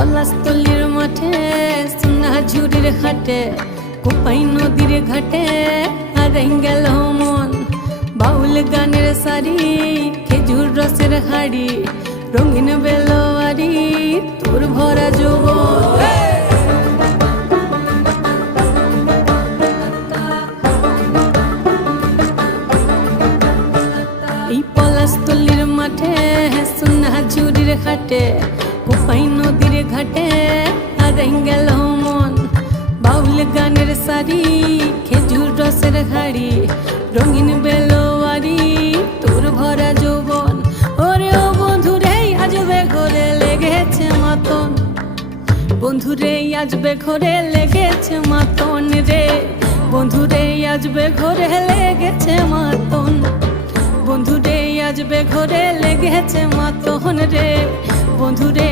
পলাশতলির মাঠে সোনা ঝুড়ির হাটে কোপাই নদীর ঘাটে হারাই গেল মন বাউল গানের সারি খেজুর রসের হাড়ি রঙিন বেলোয়ারি তোর ভরা যৌবন এই পলাশতলির মাঠে সোনা ঝুড়ির হাটে কোপাই নদীর ঘাটে হারাই গেল মন বাউল গানের সারি খেজুর রসের হাড়ি রঙিন বেলোয়ারি তোর ভরা যৌবন ওরে ও বন্ধুরে আজবে ঘরে লেগেছে মাতন বন্ধুরে আজবে ঘরে লেগেছে মাতন রে বন্ধুরে আজবে ঘরে লেগেছে মাতন বন্ধুরে আজবে ঘরে লেগেছে মাতন রে বন্ধুরে।